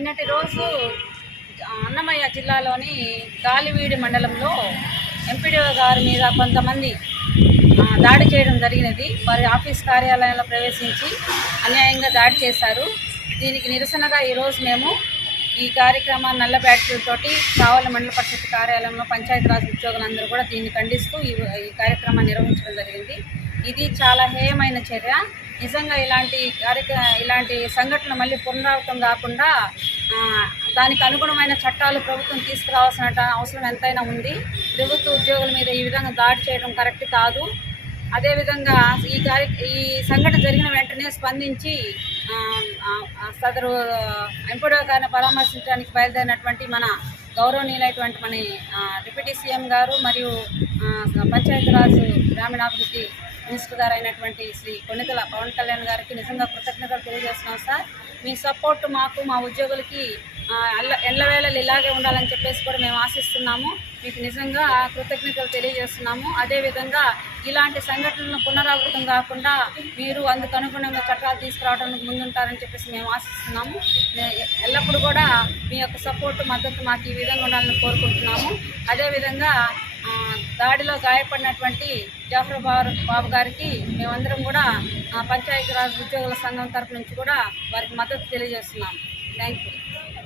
నిన్నటి రోజు అన్నమయ్య జిల్లాలోని గాలివీడి మండలంలో ఎంపీడీఓ గారి మీద కొంతమంది దాడి చేయడం జరిగినది. వారి ఆఫీస్ కార్యాలయంలో ప్రవేశించి అన్యాయంగా దాడి చేశారు. దీనికి నిరసనగా ఈరోజు మేము ఈ కార్యక్రమాన్ని నల్ల బ్యాడ్జీలతోటి కావలి మండల పరిషత్ కార్యాలయంలో పంచాయతీరాజ్ ఉద్యోగులందరూ కూడా దీన్ని ఖండిస్తూ ఈ కార్యక్రమాన్ని నిర్వహించడం జరిగింది. ఇది చాలా హేయమైన చర్య. నిజంగా ఇలాంటి సంఘటనలు మళ్ళీ పునరావృతం కాకుండా దానికి అనుగుణమైన చట్టాలు ప్రభుత్వం తీసుకురావాల్సిన అవసరం ఎంతైనా ఉంది. ప్రభుత్వ ఉద్యోగుల మీద ఈ విధంగా దాడి చేయడం కరెక్ట్ కాదు. అదేవిధంగా ఈ సంఘటన జరిగిన వెంటనే స్పందించి సదరు ఎంపీడీఓ గారిని పరామర్శించడానికి బయలుదేరినటువంటి మన గౌరవనీయులైనటువంటి మన డిప్యూటీ సీఎం గారు మరియు పంచాయతీరాజ్ గ్రామీణాభివృద్ధి మినిస్టర్ గారు అయినటువంటి శ్రీ కొణిదెల పవన్ కళ్యాణ్ గారికి నిజంగా కృతజ్ఞతలు తెలియజేస్తున్నాం సార్. మీ సపోర్ట్ మాకు మా ఉద్యోగులకి ఎల్లవేళలు ఇలాగే ఉండాలని చెప్పేసి కూడా మేము ఆశిస్తున్నాము. మీకు నిజంగా కృతజ్ఞతలు తెలియజేస్తున్నాము. అదేవిధంగా ఇలాంటి సంఘటనలను పునరావృతం కాకుండా మీరు అందుకు అనుగుణంగా చట్టాలు తీసుకురావడానికి ముందుంటారని చెప్పేసి మేము ఆశిస్తున్నాము. ఎల్లప్పుడూ కూడా మీ యొక్క సపోర్టు మద్దతు మాకు ఈ విధంగా ఉండాలని కోరుకుంటున్నాము. అదేవిధంగా దాడిలో గాయపడినటువంటి జాఫర్ బాబు గారికి మేమందరం కూడా పంచాయతీరాజ్ ఉద్యోగుల సంఘం తరఫు నుంచి కూడా వారికి మద్దతు తెలియజేస్తున్నాము. Thank you.